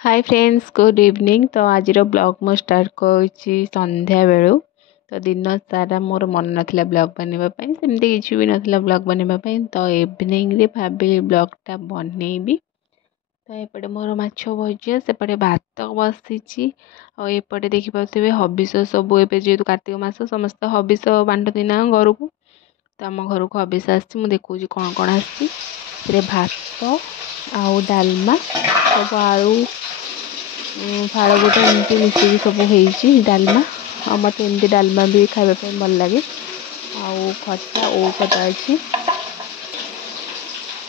Hi friends good evening. तो आज blog मु स्टार्ट करुच्ची संध्या बेलू। तो दिन सारा मोर मन नाला ब्लॉग बनवाई, सेमती किसी भी नाला ब्लॉग बनवाई। तो इवनिंग रे भाविली ब्लॉगटा बनईबी। तो एपटे मोर माछ भजा, सेपटे भात बसी। एपटे देखिपे हबिष सब ए जेहतु कार्तिक मास समस्त हबिष बांटती ना घर को। तो आम घर को हबिष आसी देखा कौन कौन आसी भात आउ डालमा सब आलू फाड़ गोटे एमती मिसिकी सब होती डालमा। मत एमती डालमा भी खावाई भल लगे। आउ खटा औखटा अच्छी।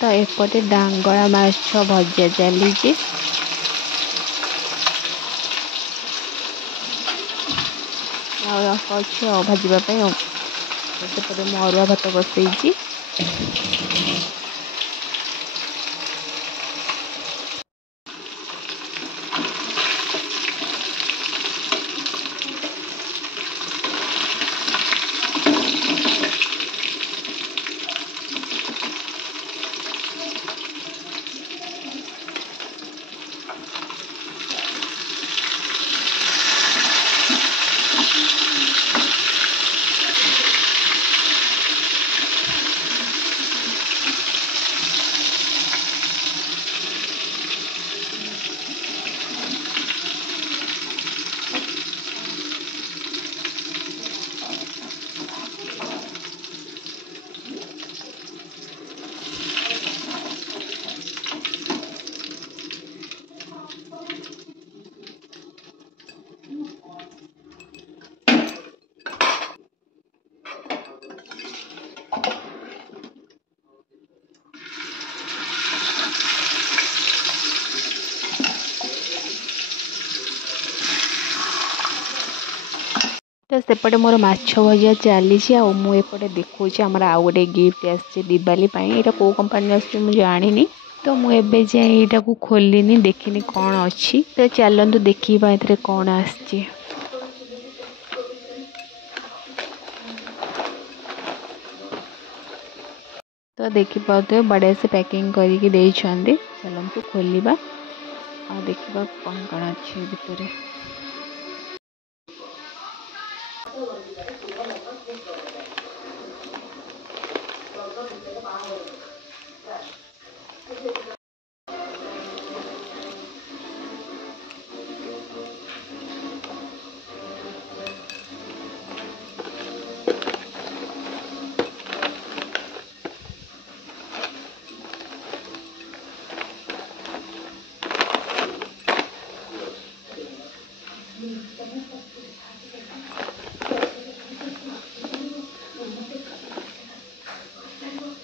तो एपटे डांगला माछ भजा चली अच्छे भाजवाई। सेपटे मु अरुआ भात बसई। तो सेपटे मोर माछ भजा चली। मुझे देखा आमर आउ गोटे गिफ्ट आसी दिवाली यहाँ कौ कंपानी आसुँच जानी। तो मुझे जाए यहाँ को खोलनी देखनी कौन अच्छी। तो चलतु देखा ए कौन आसी। तो देखिए बड़े से पैकिंग करके चलतु खोलिबा आ देखा कौन कौन अच्छी भितर।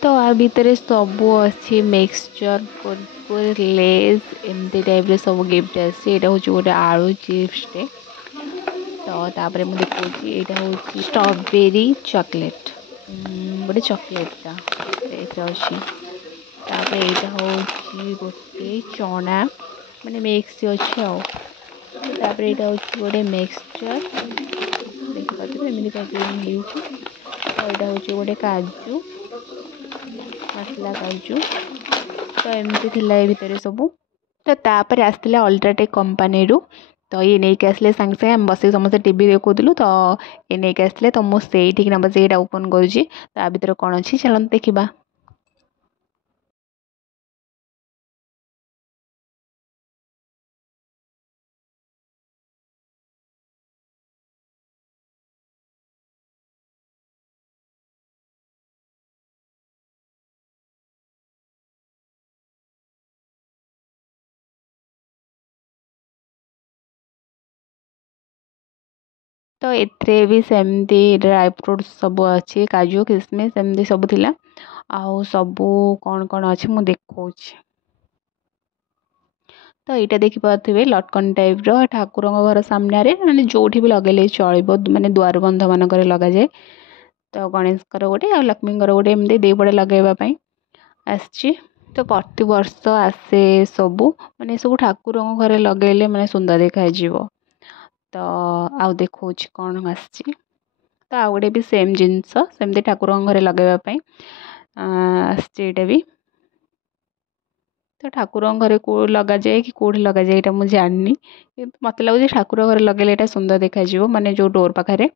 तो आ भितर सब अच्छी मिक्सचर कुरकुर लेस एमती टाइप सब गिफ्ट आसी। हूँ गोटे आलू चिप्स टे। तो तापर मुझे देखा यहाँ हूँ स्ट्रॉबेरी चॉकलेट गोटे चॉकलेटा अच्छी। तापर यहाँ हूँ गोटे चना माने मिक्स अच्छे आपर यहाँ हूँ गोटे मिक्सचर देखिए एमती पैकिंग हो। यहाँ हूँ गोटे काजू मसला काजू। तो एमती थिला भितर सब। तो तापर आसला अल्ट्राटेक कंपनी रू। तो ये नहीं के आसले सांगे सांगे आम बस समस्त टीवी देखुलु। तो ये नहीं के आसले तो मुझे ठीक बस ये ओपन करुँची। तो आ भर कौन अच्छी चलते देखा। तो एथे भी सेमती ड्राई फ्रूट्स सब अच्छी काजू किसमिस सेमती सब थिला। आउ सबू कौन कौन अच्छे मुझे देखा। तो यहाँ देखिपे लटकन टाइप ठाकुर घर सामने मैंने जो भी लगे चलो माने द्वार बंध मानक लग जाए। तो गणेश गोटे आ लक्ष्मी गोटे एमती दी पड़े लगेवाई आसी। तो प्रति वर्ष आसे सबू माने सब ठाकुर घरे लगेले माने सुंदर देखा। तो आउ देखा कौन आसी। तो आउ गोटे भी सेम जिनस सेमती ठाकुर घरे लगेवाई आसटा भी। ତ ଠାକୁରଙ୍କ ଘରେ ଲଗାଯାଏ କି କେଉଁଠି ଲଗାଯାଏ ଏଇଟା ମୁଁ ଜାଣିନି, କିନ୍ତୁ ମୋତେ ଲାଗୁଛି ଠାକୁର ଘରେ ଲଗେଇଲେ ଏଇଟା ସୁନ୍ଦର ଦେଖାଯିବ, ମାନେ ଯେଉଁ ଡୋର୍ ପାଖରେ।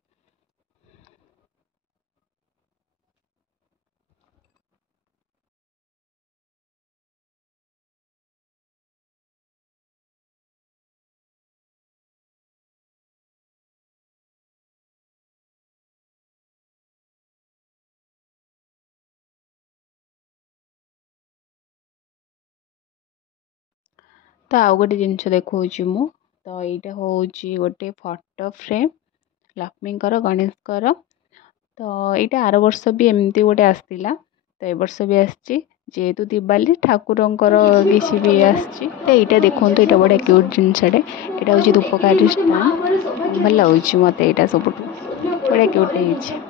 ତ ଆଉ ଗୋଟେ ଜିନିଷ ଦେଖାଉଛି ମୁଁ। ତ ଏଇଟା ହେଉଛି ଗୋଟେ ଫଟୋ ଫ୍ରେମ୍ ଲକ୍ଷ୍ମୀଙ୍କର, ଗଣେଶଙ୍କର। ତ ଏଇଟା ଆର ବର୍ଷ ବି ଏମିତି ଗୋଟେ ଆସିଥିଲା, ତ ଏ ବର୍ଷ ବି ଆସିଛି। ଯେହେତୁ ଦିୱାଲି ଠାକୁରଙ୍କର କିଛି ବି ଆସିଛି, ତ ଏଇଟା ଦେଖନ୍ତୁ, ଏଇଟା ବଢ଼ିଆ କ୍ୟୁଟ୍ ଜିନିଷଟେ। ଏଇଟା ହେଉଛି ଧୂପକାଠି ଷ୍ଟାଣ୍ଡ, ଭଲ ଲାଗୁଛି ମୋତେ ଏଇଟା ସବୁଠୁ ବଢ଼ିଆ କ୍ୟୁଟ୍ ହେଇଛି।